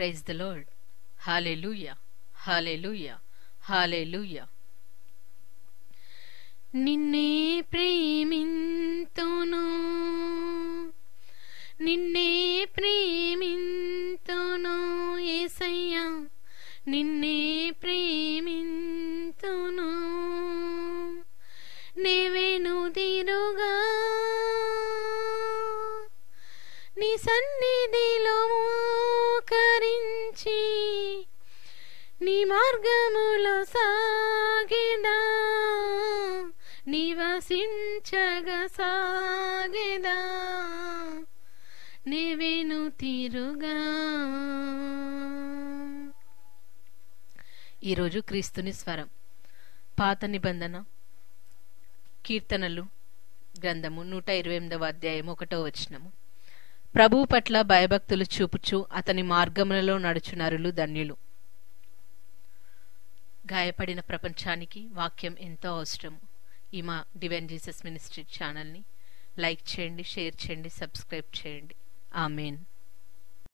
Praise the Lord. Hallelujah, hallelujah, hallelujah. నిన్నే ప్రేమింతును, నిన్నే ప్రేమింతును యేసయ్యా, నిన్నే ప్రేమింతును. నీవెనుదిరుగా నీ సన్నిధిలో మోకరించి నీ మార్గములో సాగెదా, నివసించగా సాగెదా, నీవెను తీరుగా. ఈరోజు క్రీస్తుని స్వరం, పాత నిబంధన కీర్తనలు గ్రంథము 128వ అధ్యాయము 1వ వచనము. ప్రభువు పట్ల భయభక్తులు చూపుచు అతని మార్గములలో నడుచు నరులు ధన్యులు. గాయపడిన ప్రపంచానికి వాక్యం ఎంతో అవసరము. ఈ మా డివైన్ జీసస్ మినిస్ట్రీ ఛానల్ని లైక్ చేయండి, షేర్ చేయండి, సబ్స్క్రైబ్ చేయండి. ఆమేన్.